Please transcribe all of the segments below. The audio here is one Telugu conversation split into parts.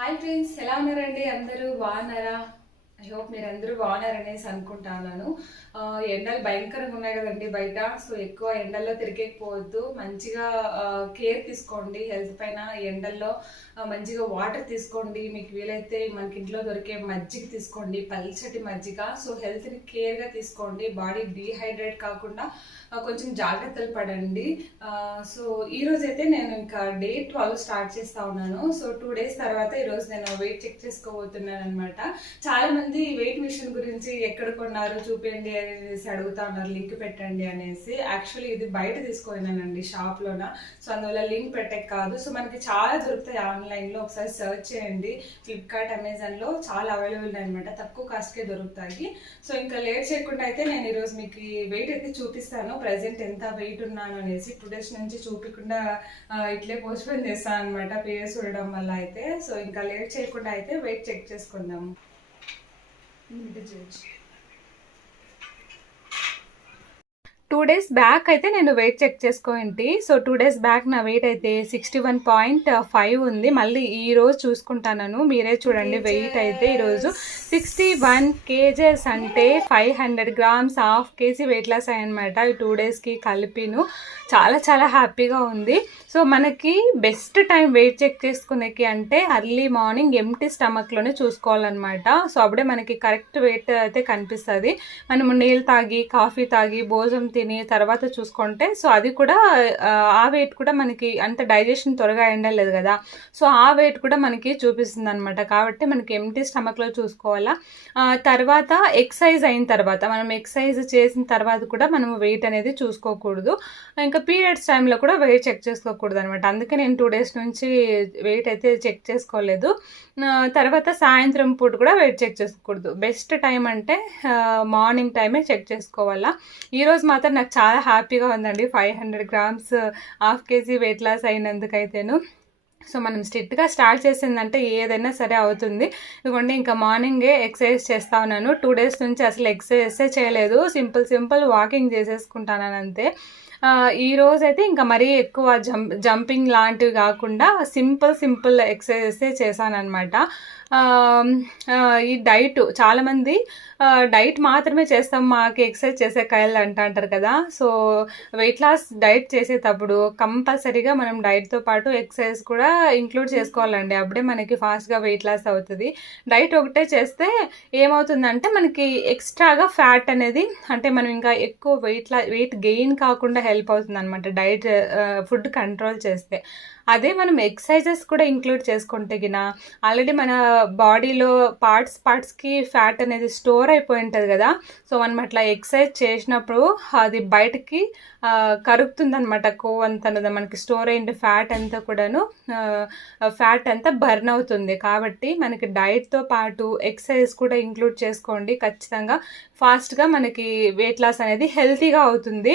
హాయ్ ఫ్రెండ్స్ ఎలా ఉన్నారండి? అందరూ బాగున్నారా? ఐ హోప్ మీరు అందరూ బాగున్నారనేసి అనుకుంటున్నాను. ఎండలు భయంకరంగా ఉన్నాయి కదండి బయట. సో ఎక్కువ ఎండల్లో తిరిగేకపోవద్దు మంచిగా కేర్ తీసుకోండి. హెల్త్ పైన ఎండల్లో మంచిగా వాటర్ తీసుకోండి. మీకు వీలైతే మనకి ఇంట్లో దొరికే మజ్జిగ తీసుకోండి. పల్చటి మజ్జిగ. సో హెల్త్ని కేర్గా తీసుకోండి. బాడీ డీహైడ్రేట్ కాకుండా కొంచెం జాగ్రత్తలు పడండి. సో ఈరోజు అయితే నేను ఇంకా డే ట్వెల్వ్ స్టార్ట్ చేస్తా ఉన్నాను. సో టూ డేస్ తర్వాత ఈరోజు నేను వెయిట్ చెక్ చేసుకోబోతున్నాను అనమాట చాలా మంది వెయిట్ మిషన్ గురించి ఎక్కడ కొన్నారు చూపించండి అనేసి అడుగుతా ఉన్నారు. లింక్ పెట్టండి అనేసి. యాక్చువల్లీ ఇది బయట తీసుకున్నానండి షాప్లోన సో అందువల్ల లింక్ పెట్టే కాదు. సో మనకి చాలా దొరుకుతాయి. ఆన్లైన్ ఆన్లైన్లో ఒకసారి సర్చ్ చేయండి. ఫ్లిప్కార్ట్ అమెజాన్లో చాలా అవైలబుల్ అనమాట తక్కువ కాస్ట్కే దొరుకుతాయి. సో ఇంకా లేట్ చేయకుండా అయితే నేను ఈరోజు మీకు వెయిట్ అయితే చూపిస్తాను. ప్రజెంట్ ఎంత వెయిట్ ఉన్నాను అనేసి టూ డేస్ నుంచి చూపించకుండా ఇట్లే పోస్ట్పోన్ చేస్తాను అనమాట పేరు ఉండడం వల్ల అయితే. సో ఇంకా లేట్ చేయకుండా అయితే వెయిట్ చెక్ చేసుకుందాము ఇది చూడొచ్చు. టూ డేస్ బ్యాక్ అయితే నేను వెయిట్ చెక్ చేసుకోండి సో టూ డేస్ బ్యాక్ నా వెయిట్ అయితే సిక్స్టీ వన్ పాయింట్ ఫైవ్ ఉంది. మళ్ళీ ఈ రోజు చూసుకుంటాను మీరే చూడండి వెయిట్ అయితే ఈరోజు సిక్స్టీ వన్ కేజెస్ అంటే five hundred grams half kg weight loss అయ్యనమాట ఈ టూ డేస్కి కలిపిను. చాలా చాలా హ్యాపీగా ఉంది. సో మనకి బెస్ట్ టైం వెయిట్ చెక్ చేసుకునేకి అంటే అర్లీ మార్నింగ్ ఎంటీ స్టమక్లోనే చూసుకోవాలన్నమాట. సో అప్పుడే మనకి కరెక్ట్ వెయిట్ అయితే కనిపిస్తుంది. మనము నీళ్ళు తాగి కాఫీ తాగి భోజనం తిని తర్వాత చూసుకుంటే సో అది కూడా ఆ, వెయిట్ కూడా మనకి అంత డైజెషన్ త్వరగా ఎండలేదు కదా. సో ఆ వెయిట్ కూడా మనకి చూపిస్తుంది అనమాట కాబట్టి మనకి ఎంటీ స్టమక్లో చూసుకోవాలా. తర్వాత ఎక్సర్సైజ్ అయిన తర్వాత మనం ఎక్సైజ్ చేసిన తర్వాత కూడా మనం వెయిట్ అనేది చూసుకోకూడదు. ఇంకా పీరియడ్స్ టైంలో కూడా వెయిట్ చెక్ చేసుకోకూడదు అనమాట అందుకే నేను టూ డేస్ నుంచి వెయిట్ అయితే చెక్ చేసుకోలేదు. తర్వాత సాయంత్రం పూట కూడా వెయిట్ చెక్ చేసుకోకూడదు. బెస్ట్ టైం అంటే మార్నింగ్ టైమే చెక్ చేసుకోవాలా. ఈరోజు మాత్రం నాకు చాలా హ్యాపీగా ఉందండి. Five hundred grams half kg weight loss అయినందుకైతేను. So మనం స్ట్రిక్ట్గా స్టార్ట్ చేసిందంటే ఏదైనా సరే అవుతుంది. ఇదిగోండి ఇంకా మార్నింగే ఎక్సర్సైజ్ చేస్తా ఉన్నాను. టూ డేస్ నుంచి అసలు ఎక్సర్సైజే చేయలేదు. సింపుల్ సింపుల్ వాకింగ్ చేసేసుకుంటాను అంతే. ఈ రోజు అయితే ఇంకా మరీ ఎక్కువ జంప్ జంపింగ్ లాంటివి కాకుండా సింపుల్ సింపుల్ ఎక్సర్సైజెసే చేశానమాట ఈ డైట్ చాలామంది డైట్ మాత్రమే చేస్తాం మాకు ఎక్సర్సైజ్ చేసే కాయలు అంట అంటారు కదా. సో వెయిట్ లాస్ డైట్ చేసేటప్పుడు కంపల్సరీగా మనం డైట్తో పాటు ఎక్సర్సైజ్ కూడా ఇంక్లూడ్ చేసుకోవాలండి. అప్పుడే మనకి ఫాస్ట్గా వెయిట్ లాస్ అవుతుంది. డైట్ ఒకటే చేస్తే ఏమవుతుందంటే మనకి ఎక్స్ట్రాగా ఫ్యాట్ అనేది అంటే మనం ఇంకా ఎక్కువ వెయిట్ లా వెయిట్ గెయిన్ కాకుండా హెల్ప్ అవుతుంది అనమాట డైట్ ఫుడ్ కంట్రోల్ చేస్తే. అదే మనం ఎక్సర్సైజెస్ కూడా ఇంక్లూడ్ చేసుకుంటే గిన ఆల్రెడీ మన బాడీలో పార్ట్స్ పార్ట్స్కి ఫ్యాట్ అనేది స్టోర్ అయిపోయి ఉంటుంది కదా. సో మనం అట్లా ఎక్సర్సైజ్ చేసినప్పుడు అది బయటకి కరుగుతుంది అనమాట కొవ్వు అంతా అనేది మనకి స్టోర్ అయిన ఫ్యాట్ అంతా కూడాను ఫ్యాట్ అంతా బర్న్ అవుతుంది. కాబట్టి మనకి డైట్తో పాటు ఎక్సర్సైజ్ కూడా ఇంక్లూడ్ చేసుకోండి. ఖచ్చితంగా ఫాస్ట్గా మనకి వెయిట్ లాస్ అనేది హెల్తీగా అవుతుంది.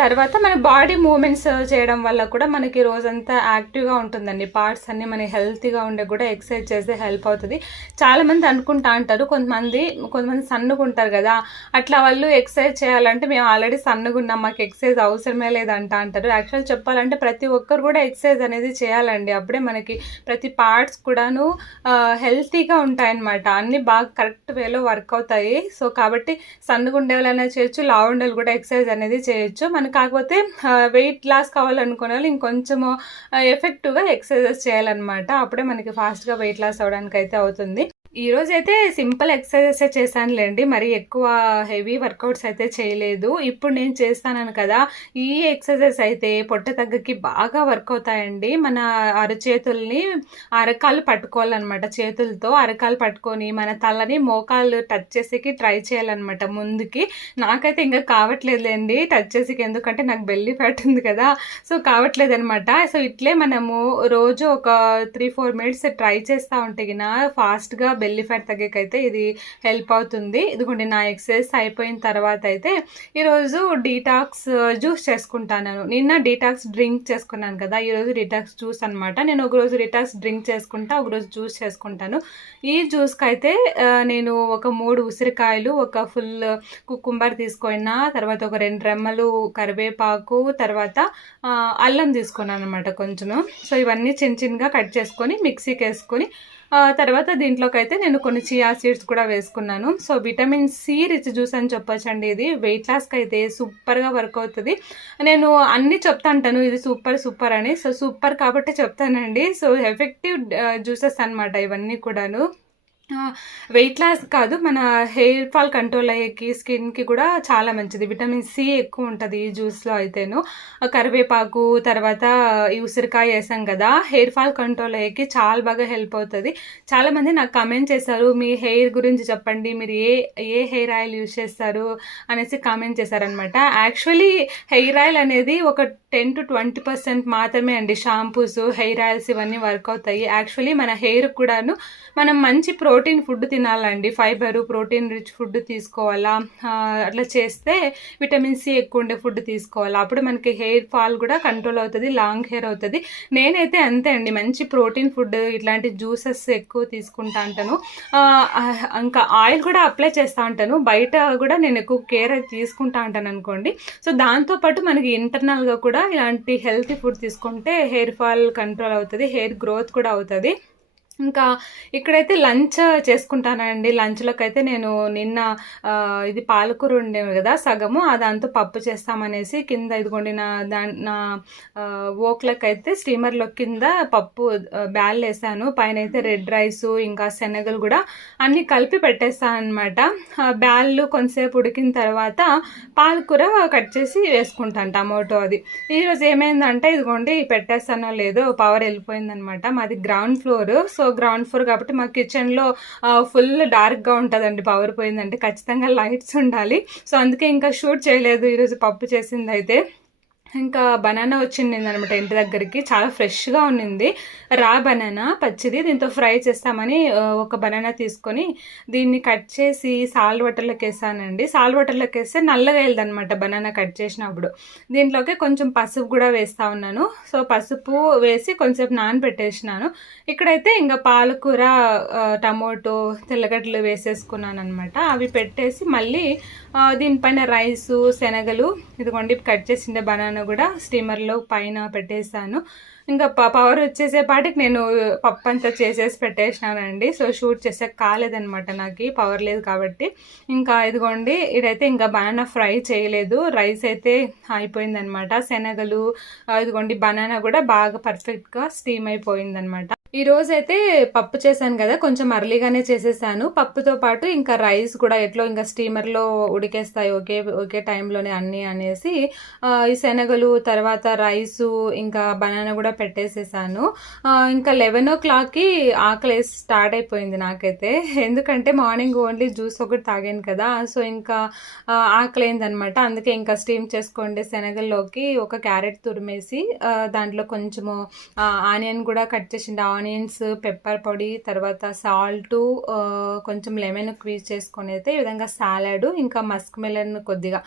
తర్వాత మన బాడీ మూమెంట్స్ చేయడం వల్ల కూడా మనకి రోజంతా యాక్టివ్గా ఉంటుందండి. పార్ట్స్ అన్నీ మన హెల్తీగా ఉండే కూడా ఎక్సర్సైజ్ చేస్తే హెల్ప్ అవుతుంది. చాలామంది అనుకుంటా అంటారు కొంతమంది కొంతమంది సన్నగా ఉంటారు కదా అట్లా వాళ్ళు ఎక్సర్సైజ్ చేయాలంటే మేము ఆల్రెడీ సన్నగా మాకు ఎక్సర్సైజ్ అవసరమే లేదంట అంటారు. యాక్చువల్ చెప్పాలంటే ప్రతి ఒక్కరు కూడా ఎక్సర్సైజ్ అనేది చేయాలండి. అప్పుడే మనకి ప్రతి పార్ట్స్ కూడాను హెల్తీగా ఉంటాయన్నమాట. అన్నీ బాగా కరెక్ట్ వేలో వర్క్ అవుతాయి. సో కాబట్టి సన్నగా ఉండే వాళ్ళైనా చేయొచ్చు లావు ఉండే వాళ్ళు కూడా ఎక్సర్సైజ్ అనేది చేయొచ్చు. మనకు కాకపోతే వెయిట్ లాస్ కావాలనుకునే వాళ్ళు ఇంకొంచెము ఎఫెక్టివ్గా ఎక్సర్సైజెస్ చేయాలన్నమాట. అప్పుడే మనకి ఫాస్ట్గా వెయిట్ లాస్ అవడానికి అయితే అవుతుంది. ఈరోజు అయితే సింపుల్ ఎక్సర్సైజెస్ చేశానులేండి. మరి ఎక్కువ హెవీ వర్కౌట్స్ అయితే చేయలేదు. ఇప్పుడు నేను చేస్తాను కదా. ఈ ఎక్సర్సైజ్ అయితే పొట్ట తగ్గకి బాగా వర్క్ అవుతాయండి మన అరచేతుల్ని అరకాలు పట్టుకోవాలన్నమాట. చేతులతో అరకాలు పట్టుకొని మన తలని మోకాలు టచ్ చేసేకి ట్రై చేయాలన్నమాట ముందుకి. నాకైతే ఇంకా కావట్లేదులేండి టచ్ చేసేకి. ఎందుకంటే నాకు బెల్లి ఫ్యాట్ ఉంది కదా. సో కావట్లేదు అనమాట సో ఇట్లే మనము రోజు ఒక త్రీ ఫోర్ మినిట్స్ ట్రై చేస్తూ ఉంటే గిన ఫాస్ట్గా బెల్లి ఫ్యాట్ తగ్గకైతే ఇది హెల్ప్ అవుతుంది. ఇదిగోండి నా ఎక్సర్సైజ్ అయిపోయిన తర్వాత అయితే ఈరోజు డీటాక్స్ జ్యూస్ uh, చేసుకుంటాను. నిన్న డీటాక్స్ డ్రింక్ చేసుకున్నాను కదా ఈరోజు డీటాక్స్ జ్యూస్ అనమాట నేను ఒకరోజు డీటాక్స్ డ్రింక్ చేసుకుంటా ఒకరోజు జ్యూస్ చేసుకుంటాను. ఈ జ్యూస్కి అయితే uh, నేను ఒక మూడు ఉసిరికాయలు ఒక ఫుల్ కుకుంబర్ తీసుకున్నా తర్వాత ఒక రెండు రెమ్మలు కరివేపాకు తర్వాత uh, అల్లం తీసుకున్నాను అనమాట కొంచెం సో ఇవన్నీ చిన్న చిన్నగా కట్ చేసుకొని మిక్సీకి వేసుకొని తర్వాత దీంట్లోకి అయితే నేను కొన్ని చియా సీడ్స్ కూడా వేసుకున్నాను. So vitamin C rich juice అని చెప్పొచ్చండి ఇది. వెయిట్ లాస్కి అయితే సూపర్గా వర్క్ అవుతుంది. నేను అన్ని చెప్తా అంటాను ఇది సూపర్ సూపర్ అని. సో సూపర్ కాబట్టి చెప్తానండి. సో ఎఫెక్టివ్ జ్యూసెస్ అనమాట ఇవన్నీ కూడాను. వెయిట్ లాస్ కాదు మన హెయిర్ ఫాల్ కంట్రోల్ అయ్యేకి స్కిన్కి కూడా చాలా మంచిది. విటమిన్ సి ఎక్కువ ఉంటుంది ఈ జ్యూస్లో అయితేను. కరివేపాకు తర్వాత ఈ ఉసిరికాయ వేసాం కదా హెయిర్ ఫాల్ కంట్రోల్ అయ్యేకి చాలా బాగా హెల్ప్ అవుతుంది. చాలామంది నాకు కమెంట్ చేశారు మీ హెయిర్ గురించి చెప్పండి మీరు ఏ ఏ హెయిర్ ఆయిల్ యూజ్ చేస్తారు? అనేసి కామెంట్ చేశారనమాట యాక్చువల్లీ హెయిర్ ఆయిల్ అనేది ఒక టెన్ టు ట్వంటీ పర్సెంట్ మాత్రమే అండి. షాంపూస్ హెయిర్ ఆయిల్స్ ఇవన్నీ వర్క్ అవుతాయి. యాక్చువల్లీ మన హెయిర్ కూడాను మనం మంచి ప్రో ప్రోటీన్ ఫుడ్ తినాలండి. ఫైబర్ ప్రోటీన్ రిచ్ ఫుడ్ తీసుకోవాలా? అట్లా చేస్తే విటమిన్ సి ఎక్కువ ఉండే ఫుడ్ తీసుకోవాలా? అప్పుడు మనకి హెయిర్ ఫాల్ కూడా కంట్రోల్ అవుతుంది లాంగ్ హెయిర్ అవుతుంది. నేనైతే అంతే అండి. మంచి ప్రోటీన్ ఫుడ్ ఇట్లాంటి జ్యూసెస్ ఎక్కువ తీసుకుంటా అంటాను. ఇంకా ఆయిల్ కూడా అప్లై చేస్తూ ఉంటాను బయట కూడా నేను ఎక్కువ కేర్ అయితే తీసుకుంటా ఉంటాను అనుకోండి. సో దాంతోపాటు మనకి ఇంటర్నల్గా కూడా ఇలాంటి హెల్తీ ఫుడ్ తీసుకుంటే హెయిర్ ఫాల్ కంట్రోల్ అవుతుంది హెయిర్ గ్రోత్ కూడా అవుతుంది. ఇంకా ఇక్కడైతే లంచ్ చేసుకుంటానండి. లంచ్లోకి అయితే నేను నిన్న ఇది పాలకూర ఉండే కదా సగము దాంతో పప్పు చేస్తామనేసి కింద ఇదిగోండి నా దా నా ఓక్లకైతే అయితే స్టీమర్లో కింద పప్పు బ్యాల్ వేసాను. పైన అయితే రెడ్ రైస్ ఇంకా శనగలు కూడా అన్నీ కలిపి పెట్టేస్తాను అనమాట బ్యాళ్ళు కొంతసేపు ఉడికిన తర్వాత పాలకూర కట్ చేసి వేసుకుంటాను టమాటో అది. ఈరోజు ఏమైందంటే ఇదిగోండి పెట్టేస్తానో లేదో పవర్ వెళ్ళిపోయిందనమాట మాది ground floor so ground floor కాబట్టి మా కిచెన్లో ఫుల్ డార్క్గా ఉంటుందండి పవర్ పోయిందంటే. ఖచ్చితంగా లైట్స్ ఉండాలి. సో అందుకే ఇంకా షూట్ చేయలేదు. ఈరోజు పప్పు చేసింది అయితే ఇంకా బనానా వచ్చింది అనమాట ఇంటి దగ్గరికి. చాలా ఫ్రెష్గా ఉన్నింది. రా బనానా పచ్చిది దీంతో ఫ్రై చేస్తామని ఒక బనానా తీసుకొని దీన్ని కట్ చేసి సాల్ వాటర్లోకి వేసానండి. సాల్ వాటర్లోకి వేస్తే నల్లగా వెళ్ళదనమాట బనానా కట్ చేసినప్పుడు. దీంట్లోకి కొంచెం పసుపు కూడా వేస్తా ఉన్నాను. సో పసుపు వేసి కొంచెంసేపు నానబెట్టేసినాను. ఇక్కడైతే ఇంకా పాలకూర టమోటో తెల్లగడ్డలు వేసేసుకున్నాను అనమాట అవి పెట్టేసి మళ్ళీ దీనిపైన రైసు శనగలు ఇదిగోండి కట్ చేసిండే బనానా కూడా స్టీమర్లో పైన పెట్టేసాను ఇంకా ప- పవర్ వచ్చేసేపాటికి నేను పప్పు అంతా చేసేసి పెట్టేసినానండి. సో షూట్ చేసే కాలేదనమాట నాకు పవర్ లేదు కాబట్టి. ఇంకా ఇదిగోండి ఇదైతే ఇంకా బనానా ఫ్రై చేయలేదు. రైస్ అయితే అయిపోయిందనమాట. శనగలు ఇదిగోండి బనానా కూడా బాగా పర్ఫెక్ట్గా స్టీమ్ అయిపోయిందనమాట. ఈరోజైతే అయితే పప్పు చేశాను కదా కొంచెం అర్లీగానే చేసేసాను. పప్పుతో పాటు ఇంకా రైస్ కూడా ఎట్లో ఇంకా స్టీమర్లో ఉడికేస్తాయి ఒకే ఒకే టైంలోనే అన్నీ అనేసి ఈ శనగలు తర్వాత రైసు ఇంకా బనానా కూడా పెట్టేసేసాను. ఇంకా లెవెన్ ఓ క్లాక్కి ఆకలి స్టార్ట్ అయిపోయింది నాకైతే. ఎందుకంటే మార్నింగ్ ఓన్లీ జ్యూస్ ఒకటి తాగాను కదా సో ఇంకా ఆకలి అయిందనమాట అందుకే ఇంకా స్టీమ్ చేసుకోండి శనగల్లోకి ఒక క్యారెట్ తురిమేసి దాంట్లో కొంచెము ఆనియన్ కూడా కట్ చేసింది ఆనియన్స్ పెప్పర్ పొడి తర్వాత సాల్ట్ కొంచెం లెమన్ క్వీజ్ చేసుకొని అయితే ఈ విధంగా సాలడ్ ఇంకా మస్క్ మెలన్ కొద్దిగా.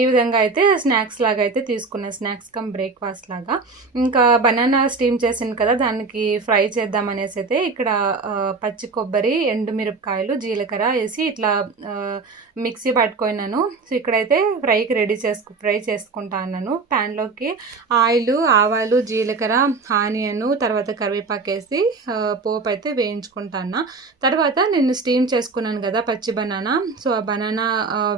ఈ విధంగా అయితే స్నాక్స్ లాగా అయితే తీసుకున్నాను స్నాక్స్ కమ్ బ్రేక్ఫాస్ట్ లాగా. ఇంకా బనానా స్టీమ్ చేసింది కదా దానికి ఫ్రై చేద్దాం అనేసి అయితే ఇక్కడ పచ్చి కొబ్బరి ఎండుమిరపకాయలు జీలకర్ర వేసి ఇట్లా మిక్సీ పట్టుకున్నాను. సో ఇక్కడైతే ఫ్రైకి రెడీ చేసుకు ఫ్రై చేసుకుంటా అన్నాను. ప్యాన్లోకి ఆయిల్ ఆవాలు జీలకర్ర ఆనియన్ తర్వాత కరివేపాకు వేసి పోపు అయితే వేయించుకుంటాను తర్వాత నేను స్టీమ్ చేసుకున్నాను కదా పచ్చి బనానా. సో ఆ బనానా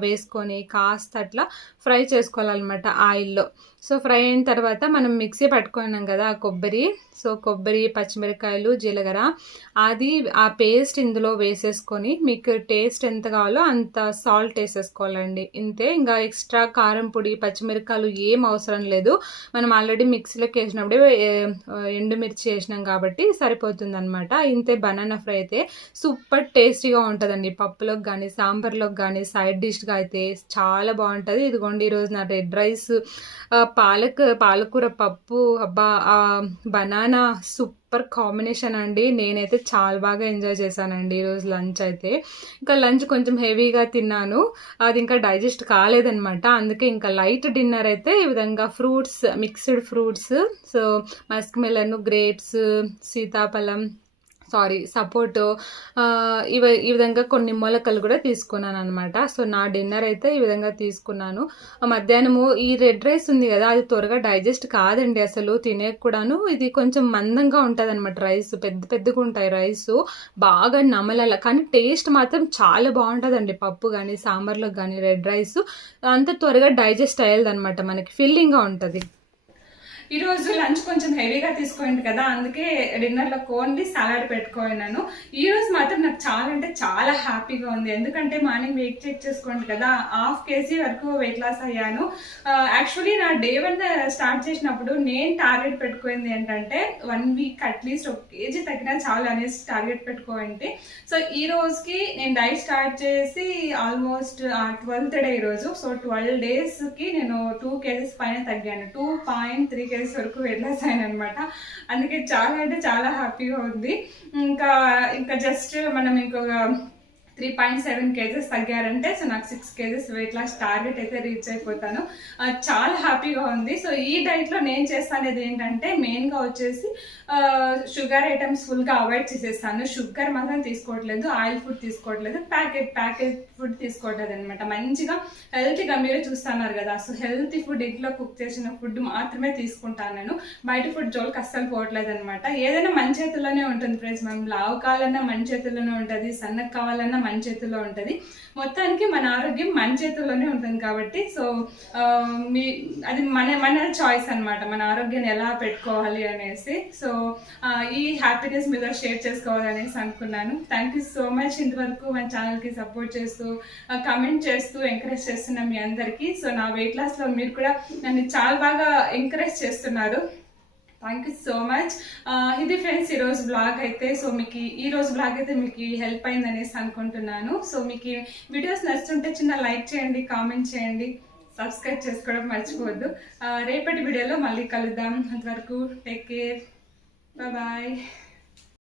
వేసుకొని కాస్త అట్లా ఫ్రై చేసుకోవాలన్నమాట ఆయిల్లో. సో ఫ్రై అయిన తర్వాత మనం మిక్సీ పట్టుకున్నాం కదా ఆ కొబ్బరి. సో కొబ్బరి పచ్చిమిరకాయలు జీలకర్ర అది ఆ పేస్ట్ ఇందులో వేసేసుకొని మీకు టేస్ట్ ఎంత కావాలో అంత సాల్ట్ వేసేసుకోవాలండి. ఇంతే ఇంకా ఎక్స్ట్రా కారం పొడి పచ్చిమిరకాయలు ఏం అవసరం లేదు. మనం ఆల్రెడీ మిక్సీలోకి వేసినప్పుడే ఎండుమిర్చి వేసినాం కాబట్టి సరిపోతుంది అనమాట ఇంతే బనానా ఫ్రై అయితే సూపర్ టేస్టీగా ఉంటుందండి. పప్పులోకి కానీ సాంబార్లోకి కానీ సైడ్ డిష్గా అయితే చాలా బాగుంటుంది. ఇదిగోండి అండి ఈరోజు నా రెడ్ రైస్. పాలక్ పాలకూర పప్పు అబ్బా బనానా సూపర్ కాంబినేషన్ అండి. నేనైతే చాలా బాగా ఎంజాయ్ చేశానండి ఈరోజు లంచ్ అయితే. ఇంకా లంచ్ కొంచెం హెవీగా తిన్నాను. అది ఇంకా డైజెస్ట్ కాలేదనమాట అందుకే ఇంకా లైట్ డిన్నర్ అయితే ఈ విధంగా fruits mixed fruits. So musk melon grapes సీతాఫలం సారీ సపోర్ట్ ఇవ ఈ విధంగా కొన్ని మొలకలు కూడా తీసుకున్నాను అనమాట సో నా డిన్నర్ అయితే ఈ విధంగా తీసుకున్నాను. మధ్యాహ్నము ఈ రెడ్ రైస్ ఉంది కదా అది త్వరగా డైజెస్ట్ కాదండి అసలు తినే కూడాను. ఇది కొంచెం మందంగా ఉంటుంది అనమాట రైస్ పెద్ద పెద్దగా ఉంటాయి రైస్. బాగా నమలాల కానీ టేస్ట్ మాత్రం చాలా బాగుంటుందండి పప్పు కానీ సాంబార్లో కానీ రెడ్ రైస్. అంత త్వరగా డైజెస్ట్ అయ్యేది అనమాట మనకి ఫిల్లింగ్గా ఉంటుంది. ఈరోజు లంచ్ కొంచెం హెవీగా తీసుకోండి కదా అందుకే డిన్నర్లో కోండి కోన్లీ సలాడ్ పెట్టుకున్నాను. ఈరోజు మాత్రం నాకు చాలా అంటే చాలా హ్యాపీగా ఉంది. ఎందుకంటే మార్నింగ్ వెయిట్ చెక్ చేసుకోండి కదా హాఫ్ కేజీ వరకు వెయిట్ లాస్ అయ్యాను. యాక్చువల్లీ నా డే వన్ స్టార్ట్ చేసినప్పుడు నేను టార్గెట్ పెట్టుకుంది ఏంటంటే వన్ వీక్ అట్లీస్ట్ ఒక కేజీ తగ్గినా చాలు అనేసి టార్గెట్ పెట్టుకోండి. సో ఈ రోజుకి నేను డైట్ స్టార్ట్ చేసి ఆల్మోస్ట్ ట్వెల్త్ డే ఈరోజు సో ట్వెల్వ్ డేస్కి నేను టూ కేజీస్ పైన తగ్గాను. టూ పాయింట్ త్రీ కేజీస్ వరకు వెయిట్ లాస్ అనమాట అందుకే చాలా అంటే చాలా హ్యాపీగా ఉంది. ఇంకా ఇంకా జస్ట్ మనం ఇంకొక త్రీ పాయింట్ సెవెన్ కేజెస్ తగ్గారంటే సో నాకు six kgs weight loss target అయితే రీచ్ అయిపోతాను. చాలా హ్యాపీగా ఉంది. సో ఈ డైట్లో నేను చేస్తానేది ఏంటంటే మెయిన్గా వచ్చేసి షుగర్ ఐటమ్స్ ఫుల్గా అవాయిడ్ చేసేస్తాను. షుగర్ మాత్రం తీసుకోవట్లేదు ఆయిల్ ఫుడ్ తీసుకోవట్లేదు ప్యాకెట్ ప్యాకెట్ ఫుడ్ తీసుకోవట్లేదు అనమాట మంచిగా హెల్తీగా మీరే చూస్తున్నారు కదా. సో హెల్తీ ఫుడ్ ఇంట్లో కుక్ చేసిన ఫుడ్ మాత్రమే తీసుకుంటాను నేను. బయట ఫుడ్ జోలికి అస్సలు పోవట్లేదు అనమాట ఏదైనా మన చేతుల్లోనే ఉంటుంది ఫ్రెండ్స్ మనం లావు కావాలన్నా మన చేతుల్లోనే ఉంటుంది సన్నకు కావాలన్నా మన చేతుల్లో ఉంటుంది. మొత్తానికి మన ఆరోగ్యం మన చేతుల్లోనే ఉంటుంది కాబట్టి సో మీ అది మన మన చాయిస్ అనమాట మన ఆరోగ్యాన్ని ఎలా పెట్టుకోవాలి అనేసి. సో ఈ హ్యాపీనెస్ మీద షేర్ చేసుకోవాలనేసి అనుకున్నాను. థ్యాంక్ యూ సో మచ్ ఇంతవరకు మన ఛానల్కి సపోర్ట్ చేస్తూ కమెంట్ చేస్తూ ఎంకరేజ్ చేస్తున్న మీ అందరికీ. సో నా వెయిట్ లాస్లో మీరు కూడా నన్ను చాలా బాగా ఎంకరేజ్ చేస్తున్నారు. థ్యాంక్ యూ సో మచ్ ఇది ఫ్రెండ్స్ ఈరోజు బ్లాగ్ అయితే సో మీకు ఈ రోజు బ్లాగ్ అయితే మీకు హెల్ప్ అయింది అనేసి అనుకుంటున్నాను. సో మీకు వీడియోస్ నచ్చుంటే చిన్న లైక్ చేయండి కామెంట్ చేయండి సబ్స్క్రైబ్ చేసుకోవడం మర్చిపోవద్దు. Uh, రేపటి వీడియోలో మళ్ళీ కలుద్దాం. అంతవరకు టేక్ కేర్ బాయ్